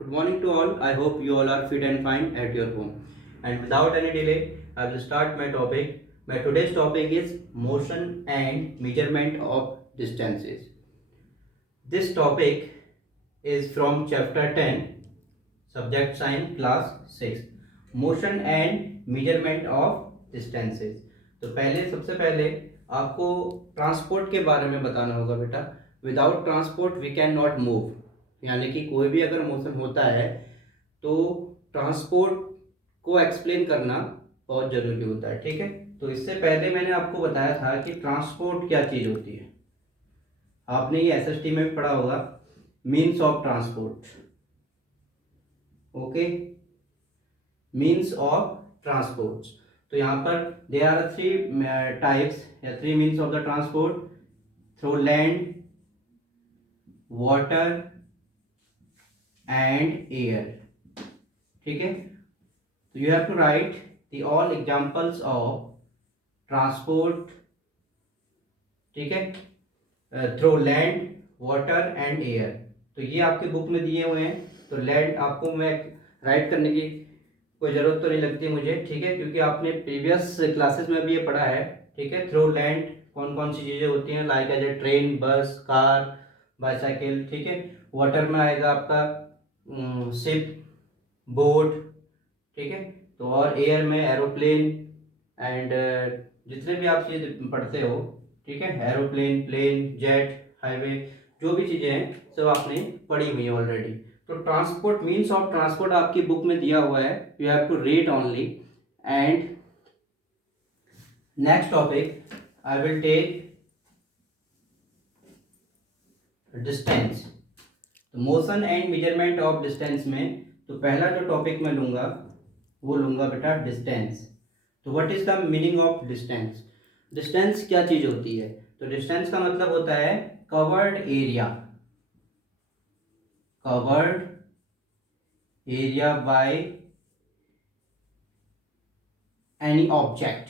Good morning to all. I hope you all are fit and fine at your home. And without any delay, I will start my topic. My today's topic is motion and measurement of distances. This topic is from chapter 10, subject sign class 6, motion and measurement of distances. तो पहले सबसे पहले आपको transport के बारे में बताना होगा बेटा. Without transport we can not move. यानी कि कोई भी अगर मोशन होता है तो ट्रांसपोर्ट को एक्सप्लेन करना बहुत ज़रूरी होता है. ठीक है, तो इससे पहले मैंने आपको बताया था कि ट्रांसपोर्ट क्या चीज़ होती है. आपने ये एसएसटी में भी पढ़ा होगा, means of transport. Okay, means of transport. तो यहाँ पर दे आर थ्री टाइप्स या three means of the transport: through land, water and air. ठीक है, तो you have to write the all examples of transport. ठीक है, through land, water and air. तो ये आपके बुक में दिए हुए हैं. तो लैंड आपको मैं राइट करने की कोई ज़रूरत तो नहीं लगती मुझे. ठीक है, क्योंकि आपने प्रीवियस क्लासेस में भी ये पढ़ा है. ठीक है, थ्रू लैंड कौन कौन सी चीज़ें होती हैं, लाइक एज ए ट्रेन, बस, कार, बाईसाइकिल. ठीक है, वाटर में आएगा आपका शिप, बोट. ठीक है, तो और एयर में एरोप्लेन एंड जितने भी आप चीज़ पढ़ते हो. ठीक है, एरोप्लेन, प्लेन, जेट, हाईवे, जो भी चीज़ें हैं सब आपने पढ़ी हुई हैं ऑलरेडी. तो ट्रांसपोर्ट, मीन्स ऑफ ट्रांसपोर्ट आपकी बुक में दिया हुआ है. You have to read only. And next topic I will take distance. तो motion and measurement of distance में तो पहला जो टॉपिक मैं लूँगा वो लूँगा बेटा डिस्टेंस. तो what is the meaning of distance? Distance क्या चीज़ होती है? तो डिस्टेंस का मतलब होता है covered area. Covered area by any object.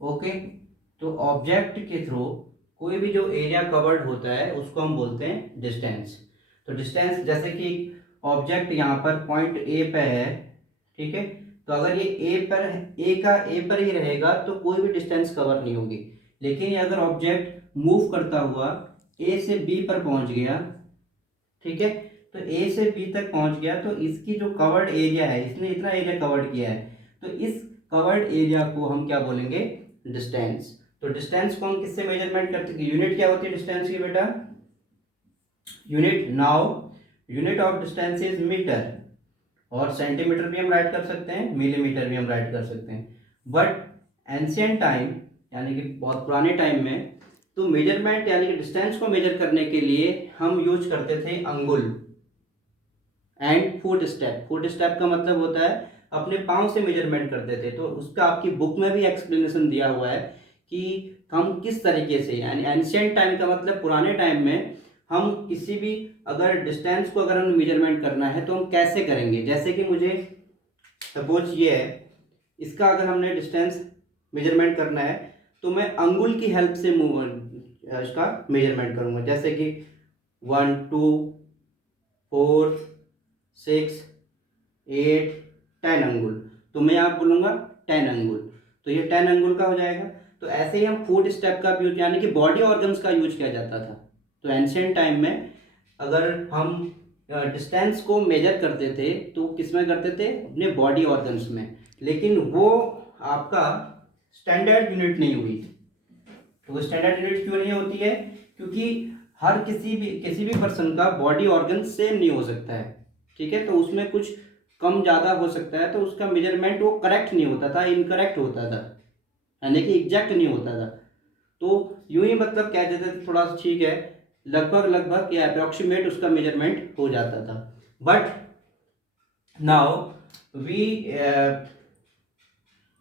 Okay, तो ऑब्जेक्ट के थ्रू कोई भी जो एरिया कवर्ड होता है उसको हम बोलते हैं डिस्टेंस. तो डिस्टेंस, जैसे कि ऑब्जेक्ट यहाँ पर पॉइंट ए पे है. ठीक है, तो अगर ये ए पर ही रहेगा तो कोई भी डिस्टेंस कवर नहीं होगी. लेकिन ये अगर ऑब्जेक्ट मूव करता हुआ ए से बी पर पहुंच गया, ठीक है, तो ए से बी तक पहुंच गया, तो इसकी जो कवर्ड एरिया है, इसने इतना एरिया कवर्ड किया है, तो इस कवर्ड एरिया को हम क्या बोलेंगे? डिस्टेंस. तो डिस्टेंस को हम किससे मेजरमेंट करते हैं? यूनिट क्या होती है डिस्टेंस की बेटा? Unit. Now unit of distance is metre. और सेंटीमीटर भी हम राइट कर सकते हैं, मिलीमीटर भी हम राइट कर सकते हैं. बट एंशियंट टाइम, यानी कि बहुत पुराने टाइम में, तो मेजरमेंट यानी कि डिस्टेंस को मेजर करने के लिए हम यूज करते थे अंगुल and foot step. Foot step का मतलब होता है अपने पाँव से मेजरमेंट करते थे. तो उसका आपकी बुक में भी एक्सप्लेनेशन दिया हुआ है कि हम किस तरीके से, यानी एंशियंट टाइम का मतलब पुराने टाइम में, हम किसी भी अगर डिस्टेंस को अगर हम मेजरमेंट करना है तो हम कैसे करेंगे. जैसे कि मुझे सपोज ये है, इसका अगर हमने डिस्टेंस मेजरमेंट करना है तो मैं अंगुल की हेल्प से इसका मेजरमेंट करूंगा. जैसे कि 1, 2, 4, 6, 8, 10 अंगुल. तो मैं यहाँ बोलूँगा 10 अंगुल, तो ये 10 अंगुल का हो जाएगा. तो ऐसे ही हम फुट स्टेप का भी यूज, यानी कि बॉडी ऑर्गन्स का यूज किया जाता था. तो एंशियंट टाइम में अगर हम डिस्टेंस को मेजर करते थे तो किस में करते थे? अपने बॉडी ऑर्गन्स में. लेकिन वो आपका स्टैंडर्ड यूनिट नहीं हुई. तो वो स्टैंडर्ड यूनिट क्यों नहीं होती है? क्योंकि हर किसी भी पर्सन का बॉडी ऑर्गन सेम नहीं हो सकता है. ठीक है, तो उसमें कुछ कम ज़्यादा हो सकता है, तो उसका मेजरमेंट वो करेक्ट नहीं होता था, इनकरेक्ट होता था, यानी कि एग्जैक्ट नहीं होता था. तो यूं ही मतलब कह देते थे थोड़ा सा ठीक है, लगभग लगभग या अप्रोक्सीमेट उसका मेजरमेंट हो जाता था. But now we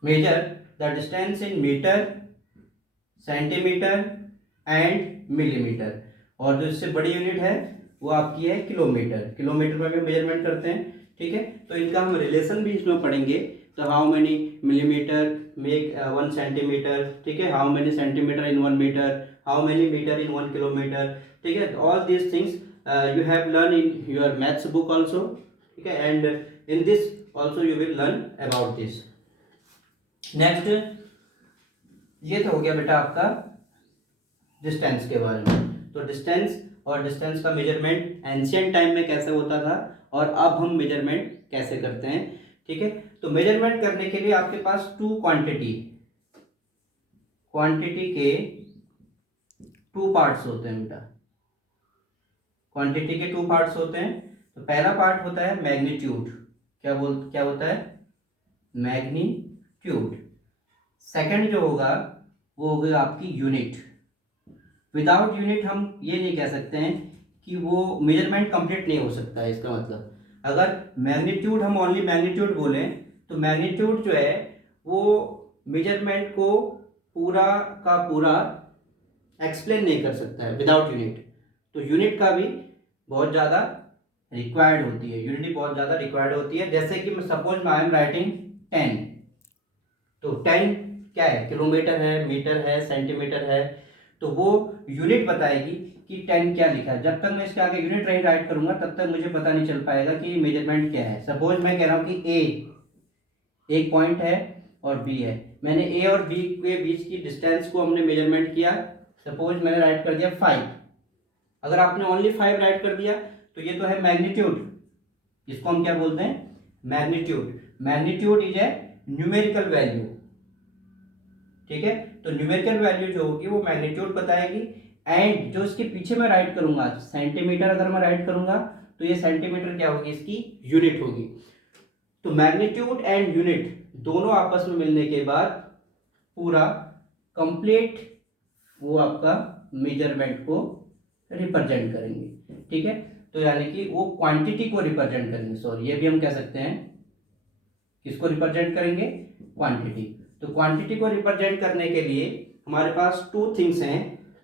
measure the distance in metre, centimetre and millimetre. और जो इससे बड़ी यूनिट है वो आपकी है किलोमीटर. किलोमीटर में भी मेजरमेंट करते हैं. ठीक है, तो इनका हम रिलेशन भी इसमें पढ़ेंगे. तो how many millimetre make 1 centimetre. ठीक है, how many centimetre in 1 metre, how many metre in 1 kilometre. ठीक है, all these things you have learned in your maths book also, ठीक है, and in this also you will learn about this. Next, ये तो हो गया बेटा आपका डिस्टेंस के बारे में. तो डिस्टेंस और डिस्टेंस का मेजरमेंट एंशियंट टाइम में कैसे होता था और अब हम मेजरमेंट कैसे करते हैं, ठीक है. तो मेजरमेंट करने के लिए आपके पास क्वांटिटी के टू पार्ट्स होते हैं बेटा. क्वांटिटी के टू पार्ट्स होते हैं. तो पहला पार्ट होता है मैग्नीट्यूड. क्या होता है? मैग्नीट्यूड. सेकंड जो होगा वो होगी आपकी यूनिट. विदाउट यूनिट हम ये नहीं कह सकते हैं कि वो मेजरमेंट कंप्लीट नहीं हो सकता है. इसका मतलब अगर मैग्नीट्यूड, हम ओनली मैग्नीट्यूड बोलें तो मैग्नीट्यूड जो है वो मेजरमेंट को पूरा का पूरा एक्सप्लेन नहीं कर सकता है विदाउट यूनिट. तो यूनिट का भी बहुत ज़्यादा रिक्वायर्ड होती है, यूनिटी बहुत ज़्यादा रिक्वायर्ड होती है. जैसे कि मैं सपोज आई एम राइटिंग 10, तो 10 क्या है? किलोमीटर है, मीटर है, सेंटीमीटर है. तो वो यूनिट बताएगी कि 10 क्या लिखा है. जब तक मैं इसके आगे यूनिट नहीं राइट करूंगा तब तक मुझे पता नहीं चल पाएगा कि मेजरमेंट क्या है. सपोज मैं कह रहा हूँ कि ए एक पॉइंट है और बी है. मैंने ए और बी के बीच की डिस्टेंस को हमने मेजरमेंट किया. सपोज मैंने राइट कर दिया 5. अगर आपने ओनली 5 राइट कर दिया तो ये तो है मैग्नीट्यूड. इसको हम क्या बोलते हैं? Magnitude. Magnitude is a numerical value, ठीक है. तो न्यूमेरिकल वैल्यू जो होगी वो मैग्नीट्यूड बताएगी. एंड जो इसके पीछे मैं राइट करूंगा, सेंटीमीटर अगर मैं राइट करूंगा तो ये सेंटीमीटर क्या होगी? इसकी यूनिट होगी. तो मैग्नीट्यूड एंड यूनिट दोनों आपस में मिलने के बाद पूरा कंप्लीट वो आपका मेजरमेंट को रिप्रेजेंट करेंगे, ठीक है. तो यानी कि वो क्वांटिटी को रिप्रेजेंट करेंगे. सॉरी, ये भी हम कह सकते हैं किसको रिप्रेजेंट करेंगे? क्वांटिटी. तो क्वांटिटी को रिप्रेजेंट करने के लिए हमारे पास टू थिंग्स हैं.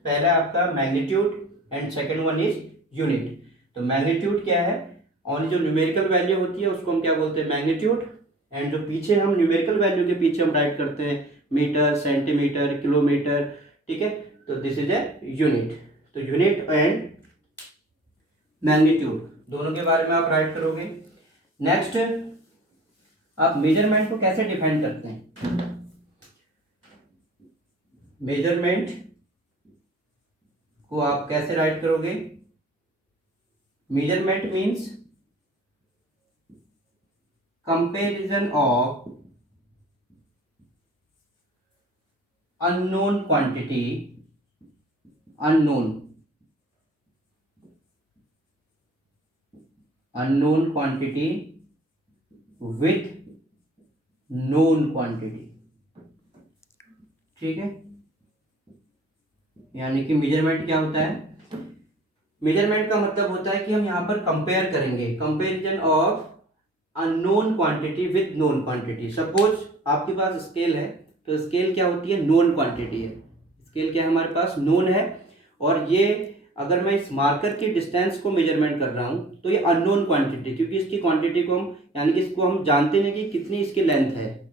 पहला आपका magnitude and second one is unit. तो मैग्नीट्यूड क्या है? ओनली जो न्यूमेरिकल वैल्यू होती है उसको हम क्या बोलते हैं? मैग्नीट्यूड. एंड जो पीछे हम न्यूमेरिकल वैल्यू के पीछे हम राइट करते हैं मीटर, सेंटीमीटर, किलोमीटर, ठीक है. तो दिस इज ए यूनिट. तो यूनिट एंड मैग्नीट्यूड दोनों के बारे में आप राइट करोगे. नेक्स्ट, आप मेजरमेंट को कैसे डिफाइन करते हैं? मेजरमेंट को आप कैसे राइट करोगे? Measurement means comparison of unknown quantity unknown quantity with known quantity, ठीक है. यानी कि मेजरमेंट क्या होता है? मेजरमेंट का मतलब होता है कि हम यहाँ पर कंपेयर करेंगे, comparison of unknown quantity with known quantity. Suppose आपके पास स्केल है, तो स्केल क्या होती है? नोन क्वांटिटी है. स्केल क्या है? हमारे पास नोन है. और ये अगर मैं इस मार्कर की डिस्टेंस को मेजरमेंट कर रहा हूँ तो ये अननोन क्वांटिटी, क्योंकि इसकी क्वांटिटी को हम यानी कि इसको हम जानते नहीं कि कितनी इसकी लेंथ है,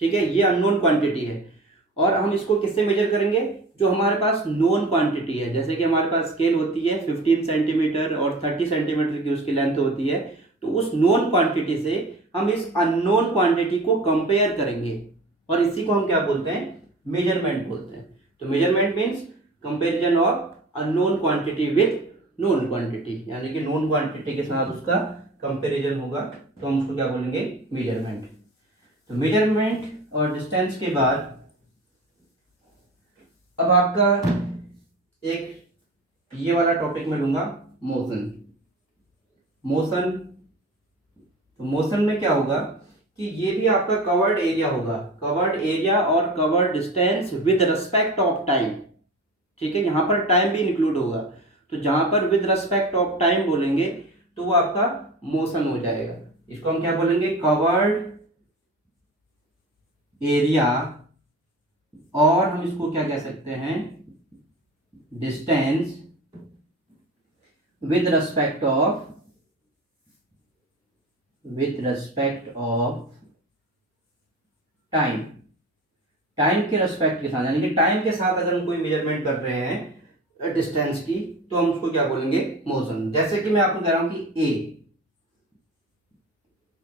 ठीक है. ये अननोन क्वांटिटी है. और हम इसको किससे मेजर करेंगे? जो हमारे पास नोन क्वांटिटी है. जैसे कि हमारे पास स्केल होती है 15 सेंटीमीटर और 30 सेंटीमीटर की उसकी लेंथ होती है. तो उस नोन क्वांटिटी से हम इस अननोन क्वांटिटी को कंपेयर करेंगे और इसी को हम क्या बोलते हैं? मेजरमेंट बोलते हैं. तो measurement means comparison of unknown quantity with known quantity, यानी कि नोन क्वांटिटी के साथ उसका कंपेरिजन होगा तो हम उसको क्या बोलेंगे? मेजरमेंट. तो मेजरमेंट और डिस्टेंस के बाद अब आपका एक ये वाला टॉपिक मैं लूंगा, मोशन. तो मोशन में क्या होगा कि ये भी आपका कवर्ड एरिया होगा. कवर्ड एरिया और covered distance with respect of time, ठीक है. यहाँ पर टाइम भी इंक्लूड होगा. तो जहां पर विद रिस्पेक्ट ऑफ टाइम बोलेंगे तो वो आपका मोशन हो जाएगा. इसको हम क्या बोलेंगे? कवर्ड एरिया, और हम इसको क्या कह सकते हैं? Distance with respect of time के रेस्पेक्ट के साथ, यानी कि टाइम के साथ अगर हम कोई मेजरमेंट कर रहे हैं डिस्टेंस की, तो हम उसको क्या बोलेंगे, मोशन। जैसे कि मैं आपको कह रहा हूं कि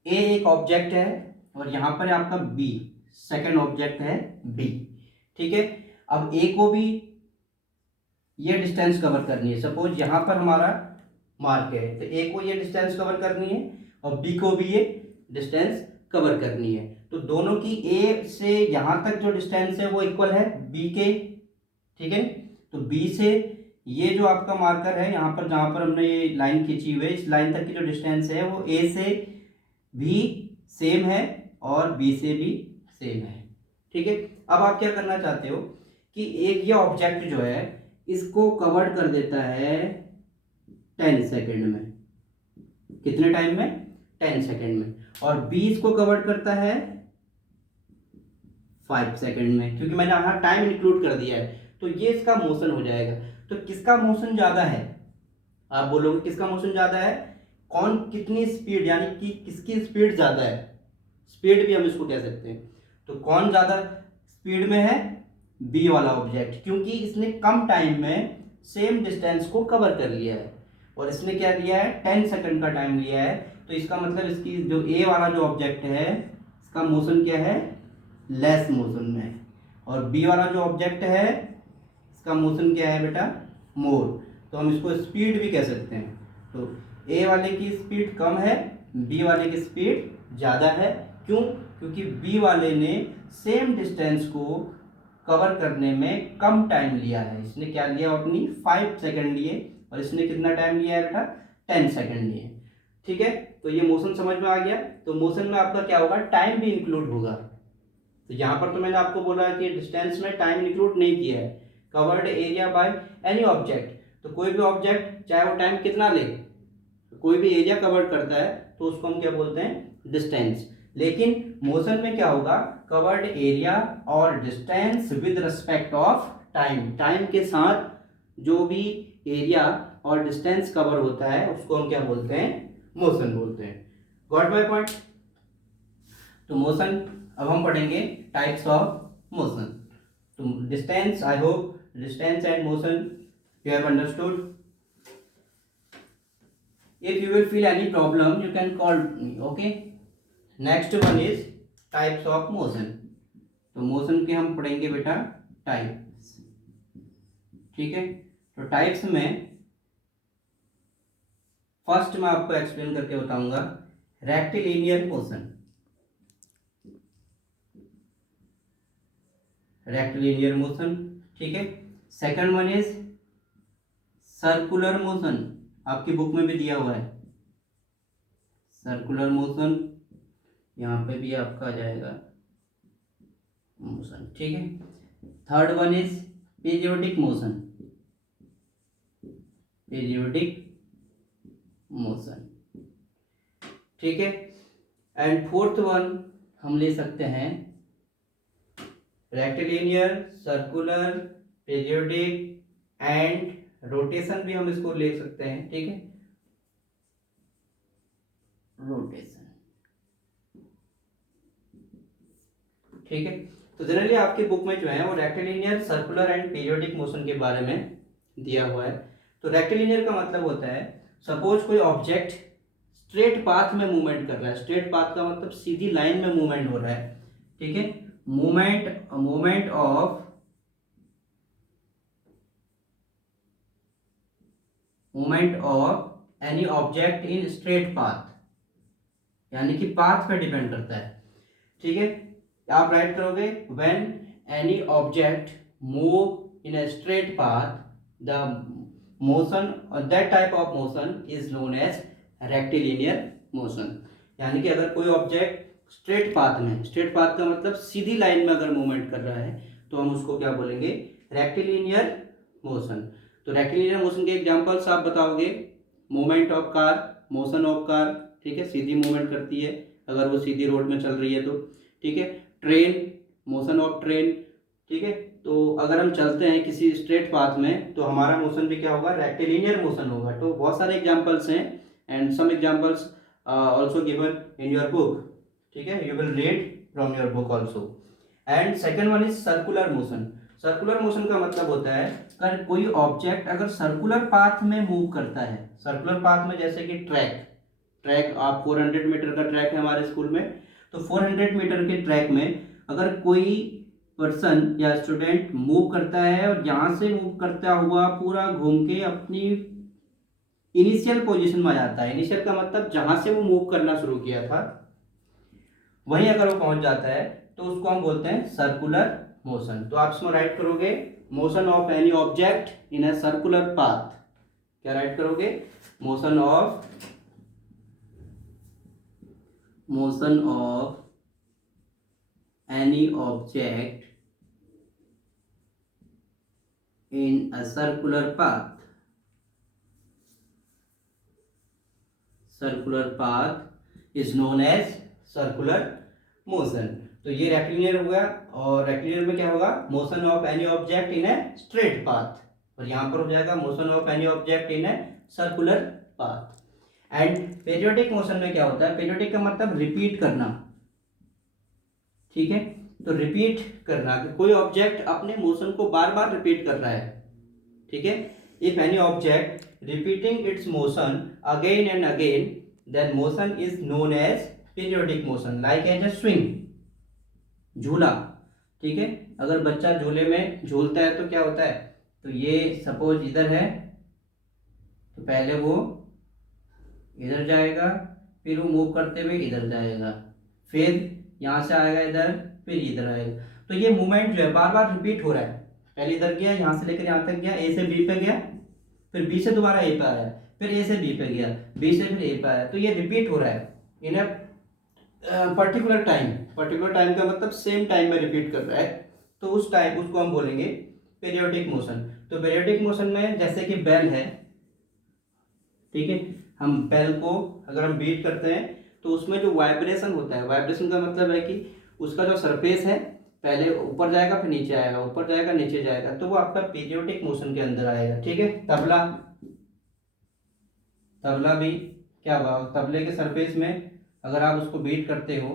ए एक ऑब्जेक्ट है और यहां पर आपका बी सेकंड ऑब्जेक्ट है बी, ठीक है। अब ए को भी ये डिस्टेंस कवर करनी है, सपोज यहां पर हमारा मार्क है, तो ए को ये डिस्टेंस कवर करनी है और बी को भी ये डिस्टेंस कवर करनी है। तो दोनों की ए से यहां तक जो डिस्टेंस है वो इक्वल है बी के, ठीक है। तो बी से ये जो आपका मार्कर है यहाँ पर, जहां पर हमने ये लाइन खींची हुई है, इस लाइन तक की जो डिस्टेंस है वो ए से भी सेम है और बी से भी सेम है, ठीक है। अब आप क्या करना चाहते हो कि एक ये ऑब्जेक्ट जो है इसको कवर कर देता है 10 सेकेंड में। कितने टाइम में? 10 सेकेंड में। और बी इसको कवर करता है 5 सेकेंड में, क्योंकि मैंने यहाँ टाइम इंक्लूड कर दिया है, तो ये इसका मोशन हो जाएगा। तो किसका मोशन ज्यादा है? आप बोलोगे किसका मोशन ज्यादा है, कौन कितनी स्पीड, यानी कि किसकी स्पीड ज्यादा है, स्पीड भी हम इसको कह सकते हैं। तो कौन ज्यादा स्पीड में है? बी वाला ऑब्जेक्ट, क्योंकि इसने कम टाइम में सेम डिस्टेंस को कवर कर लिया है और इसने क्या लिया है, 10 सेकंड का टाइम लिया है। तो इसका मतलब इसकी जो ए वाला जो ऑब्जेक्ट है इसका मोशन क्या है, लेस मोशन में है, और बी वाला जो ऑब्जेक्ट है इसका मोशन क्या है बेटा, मोर। तो हम इसको स्पीड भी कह सकते हैं। तो ए वाले की स्पीड कम है, बी वाले की स्पीड ज़्यादा है। क्यों? क्योंकि बी वाले ने सेम डिस्टेंस को कवर करने में कम टाइम लिया है। इसने क्या लिया, अपनी 5 सेकंड लिए और इसने कितना टाइम लिया है बेटा, 10 सेकंड लिए, ठीक है। तो ये मोशन समझ में आ गया। तो मोशन में आपका क्या होगा, टाइम भी इंक्लूड होगा। तो यहाँ पर तो मैंने आपको बोला कि डिस्टेंस में टाइम इंक्लूड नहीं किया है। Covered area by any object, तो कोई भी ऑब्जेक्ट चाहे वो टाइम कितना ले, कोई भी एरिया कवर करता है तो उसको हम क्या बोलते हैं, डिस्टेंस। लेकिन मोशन में क्या होगा, कवर्ड एरिया और distance with respect of time, time के साथ जो भी एरिया और डिस्टेंस कवर होता है उसको हम क्या बोलते हैं, मोशन बोलते हैं। Got my point? तो मोशन अब हम पढ़ेंगे टाइप्स ऑफ मोशन। तो distance, I hope distance and motion you have understood. If you will feel any problem you can call me, okay. Next one is types of motion. तो motion के हम पढ़ेंगे बेटा types, ठीक है। तो types में फर्स्ट मैं आपको एक्सप्लेन करके बताऊंगा रेक्टिलिनियर मोशन, रेक्टिलिनियर मोशन, ठीक है। Second one is circular motion, आपकी बुक में भी दिया हुआ है सर्कुलर मोशन, यहाँ पे भी आपका आ जाएगा मोशन, ठीक है। Third one is periodic motion, periodic motion, ठीक है। एंड फोर्थ वन हम ले सकते हैं rectilinear, circular, periodic and rotation भी हम इसको ले सकते हैं, ठीक है, रोटेशन, ठीक है। तो जनरली आपकी बुक में जो है वो rectilinear, circular and periodic motion के बारे में दिया हुआ है। तो रेक्टिलिनियर का मतलब होता है, सपोज कोई ऑब्जेक्ट स्ट्रेट पाथ में मूवमेंट कर रहा है, स्ट्रेट पाथ का मतलब सीधी लाइन में मूवमेंट हो रहा है, ठीक है। Movement of any object in straight path, यानी कि पाथ पे डिपेंड करता है, ठीक है। आप राइट करोगे when any object move in a straight path the motion और that type of motion is known as rectilinear motion. यानी कि अगर कोई ऑब्जेक्ट स्ट्रेट पाथ में, स्ट्रेट पाथ का मतलब सीधी लाइन में अगर मूवमेंट कर रहा है तो हम उसको क्या बोलेंगे, रेक्टिलिनियर मोशन। तो रेक्टिलिनियर मोशन के एग्जांपल्स आप बताओगे, movement of car, motion of car, ठीक है, सीधी मूवमेंट करती है अगर वो सीधी रोड में चल रही है तो, ठीक है। ट्रेन, मोशन ऑफ ट्रेन, ठीक है। तो अगर हम चलते हैं किसी स्ट्रेट पाथ में तो हमारा मोशन भी क्या होगा, रेक्टिलिनियर मोशन होगा। तो बहुत सारे एग्जांपल्स हैं and some examples also given in your book, ठीक है, you will read from your book also. And second one is circular motion. Circular motion का मतलब होता है अगर कोई ऑब्जेक्ट अगर सर्कुलर पाथ में मूव करता है, सर्कुलर पाथ में जैसे कि ट्रैक आप 400 मीटर का ट्रैक है हमारे स्कूल में, तो 400 मीटर के ट्रैक में अगर कोई पर्सन या स्टूडेंट मूव करता है और यहाँ से मूव करता हुआ पूरा घूम के अपनी इनिशियल पोजीशन में आ जाता है, इनिशियल का मतलब जहां से वो मूव करना शुरू किया था वहीं अगर वो पहुंच जाता है तो उसको हम बोलते हैं सर्कुलर मोशन। तो आप इसमें राइट करोगे motion of any object in a circular path. क्या राइट करोगे? Motion of any object in a circular path, circular path is known as circular motion. तो ये रेक्टिलिनियर हो गया, और रेक्टिलिनियर में क्या होगा? Motion of any object in a straight path, और यहां पर हो जाएगा motion of any object in a circular path. And periodic motion में क्या होता है? पीरियोडिक का मतलब रिपीट करना, ठीक है? तो रिपीट करना कि कोई ऑब्जेक्ट अपने मोशन को बार बार रिपीट कर रहा है, ठीक है? If any object repeating its motion again and again then motion is known as periodic motion, like as a swing, झूला, ठीक है? अगर बच्चा झूले में झूलता है तो क्या होता है? तो ये सपोज इधर है तो पहले वो इधर जाएगा, फिर वो मूव करते हुए इधर जाएगा, फिर यहाँ से आएगा इधर, फिर इधर आएगा। तो ये मूवमेंट जो है बार बार रिपीट हो रहा है। पहले इधर गया, यहाँ से लेकर यहाँ तक गया, ए से बी पे गया, फिर बी से दोबारा ए पे आया, फिर ए से बी पे गया, बी से फिर ए पे आया। तो ये रिपीट हो रहा है इन अ पर्टिकुलर टाइम का मतलब सेम टाइम में रिपीट कर रहा है, तो उस टाइम उसको हम बोलेंगे पीरियोडिक मोशन। तो पीरियोडिक मोशन में जैसे कि बेल है, ठीक है? हम बेल को अगर हम बीट करते हैं तो उसमें जो वाइब्रेशन होता है, वाइब्रेशन का मतलब है कि उसका जो सरफेस है पहले ऊपर जाएगा फिर नीचे आएगा, ऊपर जाएगा नीचे जाएगा, तो वो आपका पीरियोडिक मोशन के अंदर आएगा, ठीक है? तबला भी क्या हुआ? तबले के सरफेस में अगर आप उसको बीट करते हो,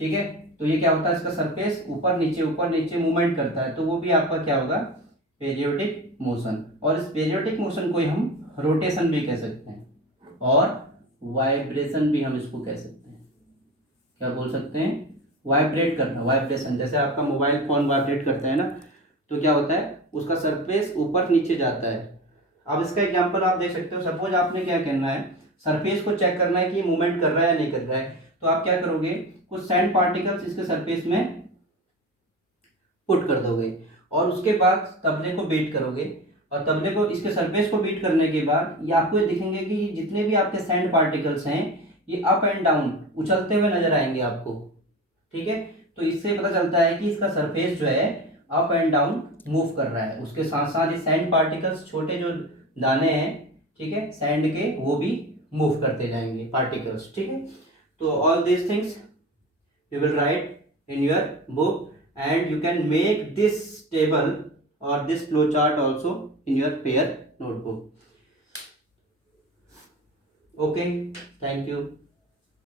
ठीक है, तो ये क्या होता है? इसका सरफेस ऊपर नीचे मूवमेंट करता है, तो वो भी आपका क्या होगा? Periodic motion. और इस पीरियोडिक मोशन को ही हम रोटेशन भी कह सकते हैं और वाइब्रेशन भी हम इसको कह सकते हैं। क्या बोल सकते हैं? वाइब्रेट करना, वाइब्रेशन। जैसे आपका मोबाइल फोन वाइब्रेट करता है ना, तो क्या होता है? उसका सरफेस ऊपर नीचे जाता है। अब इसका एग्जांपल आप देख सकते हो। सपोज आपने क्या करना है, सरफेस को चेक करना है कि मूवमेंट कर रहा है या नहीं कर रहा है, तो आप क्या करोगे? कुछ सैंड पार्टिकल्स इसके सरफेस में पुट कर दोगे और उसके बाद तबले को बीट करोगे, और तबले को इसके सरफेस को बीट करने के बाद ये आपको दिखेंगे कि जितने भी आपके सैंड पार्टिकल्स हैं ये अप एंड डाउन उछलते हुए नजर आएंगे आपको, ठीक है? तो इससे पता चलता है कि इसका सरफेस जो है अप एंड डाउन मूव कर रहा है। उसके साथ साथ ये सैंड पार्टिकल्स, छोटे जो दाने हैं, ठीक है, सैंड के, वो भी मूव करते जाएंगे, पार्टिकल्स, ठीक है? तो all these things you will write in your book, and you can make this table or this flow chart also in your pair notebook. Okay, thank you.